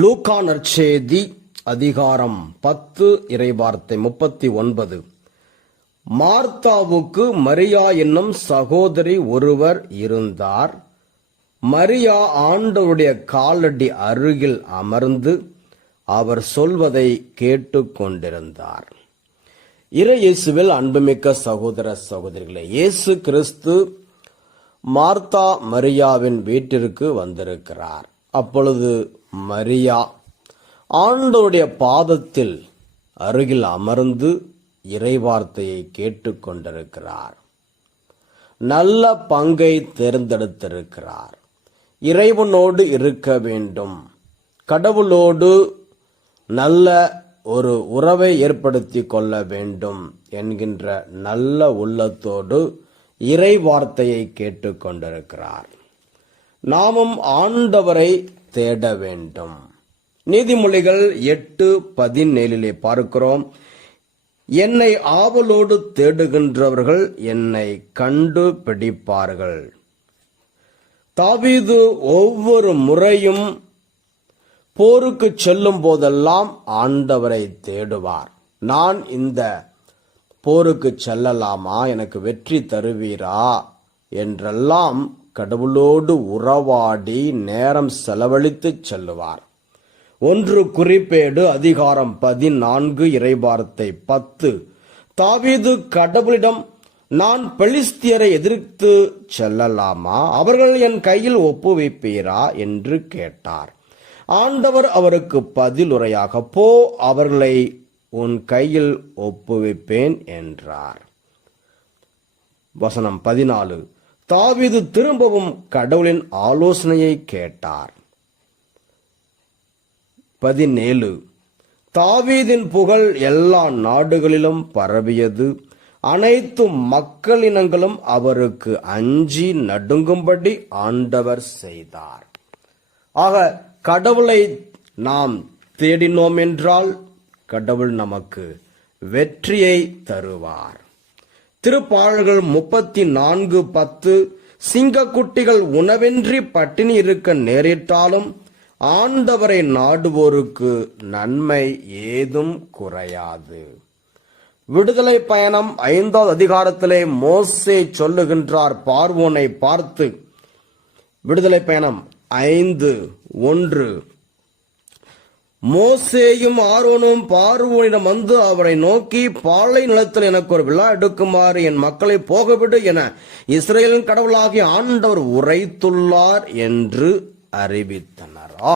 Luca நற்செய்தி அதிகாரம் பத்து இறைவார்த்தை முப்பத்தி ஒன்பது. மார்த்தாவுக்கு மரியா என்னும் சகோதரி ஒருவர் இருந்தார். மரியா ஆண்டவருடைய காலடி அருகில் அமர்ந்து அவர் சொல்வதை கேட்டுக்கொண்டிருந்தார். இறை இயேசுவில் அன்புமிக்க சகோதர சகோதரிகளே இயேசு கிறிஸ்து மார்த்தா மரியாவின் வீட்டிற்கு வந்திருக்கிறார். அப்பொழுது மரியா. ஆண்டோடைய பாதத்தில் அருகில் அமர்ந்து இறைவார்த்தையை கேட்டுக்கொண்டிருக்கிறார். நல்ல பங்கை தேர்ந்தெடுத்திருக்கிறார். இறைவனோடு இருக்க வேண்டும். கடவுளோடு நல்ல ஒரு உறவை ஏற்படுத்தி கொள்ள வேண்டும் என்கின்ற நல்ல உள்ளத்தோடு இறை வார்த்தையை கேட்டுக்கொண்டிருக்கிறார். நாமும் ஆண்டவரை தேட வேண்டும் நீதிமொழிகள் எட்டு பதினேழிலே பார்க்கிறோம். என்னை ஆவலோடு தேடுகின்றவர்கள் என்னை கண்டு பிடிப்பார்கள் தாவீது ஒவ்வொரு முறையும் போருக்கு செல்லும் போதெல்லாம் ஆண்டவரை தேடுவார். நான் இந்த போருக்கு செல்லலாமா? எனக்கு வெற்றி தருவீரா? என்றெல்லாம் கடவுளோடு உறவாடி நேரம் செலவழித்து செல்லுவார். ஒன்று குறிப்பேடு அதிகாரம் பதினான்கு இறைவார்த்தை பத்து. தாவீது கடவுளிடம் நான் பெலிஸ்தியரை எதிர்த்து செல்லலாமா? அவர்கள் என் கையில் ஒப்புவிப்பீரா? என்று கேட்டார். ஆண்டவர் அவருக்கு பதிலுரையாக போ அவர்களை உன் கையில் ஒப்புவிப்பேன் என்றார். வசனம் பதினாலு. தாவீது திரும்பவும் கடவுளின் ஆலோசனையை கேட்டார். பதினேழு. தாவீதின் புகழ் எல்லா நாடுகளிலும் பரவியது. அனைத்து மக்களினங்களும் அவருக்கு அஞ்சி நடுங்கும்படி ஆண்டவர் செய்தார். ஆக கடவுளை நாம் தேடினோம் என்றால் கடவுள் நமக்கு வெற்றியை தருவார். திருப்பாளர்கள் முப்பத்தி நான்கு பத்து சிங்கக்குட்டிகள் உணவின்றி பட்டினி இருக்க நேரிட்டாலும் ஆண்டவரை நாடுவோருக்கு நன்மை ஏதும் குறையாது. விடுதலை பயணம் ஐந்தாவது அதிகாரத்திலே மோசே சொல்லுகின்றார். பார்வோனை பார்த்து விடுதலை பயணம் ஐந்து ஒன்று மோசேயும் ஆரோனும் பார்வோனிடம் வந்து அவரை நோக்கி பாலை நிலத்தில் எனக்கு ஒரு விழா எடுக்குமாறு என் மக்களை போகவிடு என இஸ்ரேலின் கடவுளாகிய ஆண்டவர் உரைத்துள்ளார் என்று அறிவித்தனர்.